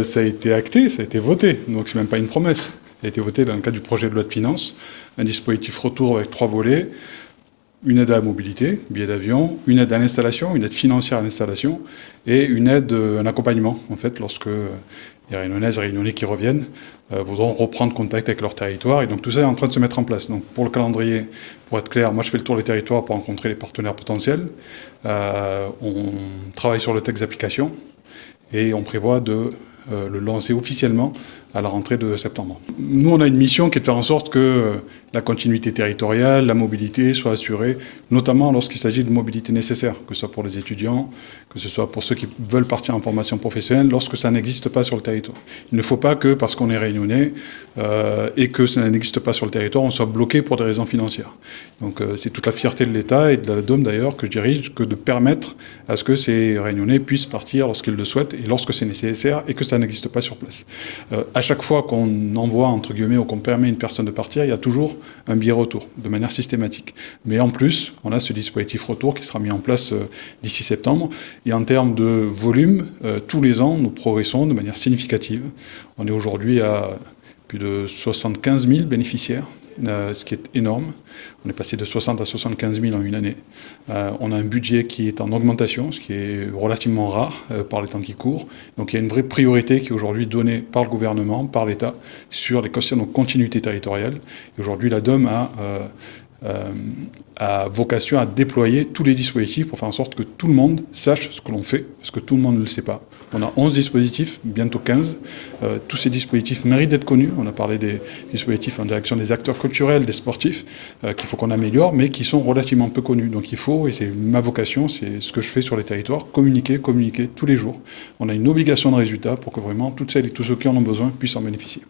Ça a été acté, ça a été voté, donc c'est même pas une promesse. Ça a été voté dans le cadre du projet de loi de finances, un dispositif retour avec 3 volets, une aide à la mobilité, billet d'avion, une aide à l'installation, une aide financière à l'installation, et une aide, un accompagnement, en fait, lorsque les Réunionnaises et Réunionnais qui reviennent voudront reprendre contact avec leur territoire. Et donc tout ça est en train de se mettre en place. Donc pour le calendrier, pour être clair, moi je fais le tour des territoires pour rencontrer les partenaires potentiels. On travaille sur le texte d'application et on prévoit de le lancer officiellement à la rentrée de septembre. Nous, on a une mission qui est de faire en sorte que la continuité territoriale, la mobilité soit assurée, notamment lorsqu'il s'agit de mobilité nécessaire, que ce soit pour les étudiants, que ce soit pour ceux qui veulent partir en formation professionnelle, lorsque ça n'existe pas sur le territoire. Il ne faut pas que, parce qu'on est réunionnais et que ça n'existe pas sur le territoire, on soit bloqué pour des raisons financières. Donc c'est toute la fierté de l'État et de la DOM d'ailleurs que je dirige, que de permettre à ce que ces réunionnais puissent partir lorsqu'ils le souhaitent et lorsque c'est nécessaire et que ça n'existe pas sur place. À chaque fois qu'on envoie, entre guillemets, ou qu'on permet à une personne de partir, il y a toujours un billet retour, de manière systématique. Mais en plus, on a ce dispositif retour qui sera mis en place d'ici septembre. Et en termes de volume, tous les ans, nous progressons de manière significative. On est aujourd'hui à plus de 75 000 bénéficiaires. Ce qui est énorme. On est passé de 60 à 75 000 en une année. On a un budget qui est en augmentation, ce qui est relativement rare par les temps qui courent. Donc il y a une vraie priorité qui est aujourd'hui donnée par le gouvernement, par l'État, sur les questions de continuité territoriale. Et aujourd'hui, la DOM a vocation à déployer tous les dispositifs pour faire en sorte que tout le monde sache ce que l'on fait, parce que tout le monde ne le sait pas. On a 11 dispositifs, bientôt 15. Tous ces dispositifs méritent d'être connus. On a parlé des dispositifs en direction des acteurs culturels, des sportifs, qu'il faut qu'on améliore, mais qui sont relativement peu connus. Donc il faut, et c'est ma vocation, c'est ce que je fais sur les territoires, communiquer tous les jours. On a une obligation de résultat pour que vraiment toutes celles et tous ceux qui en ont besoin puissent en bénéficier.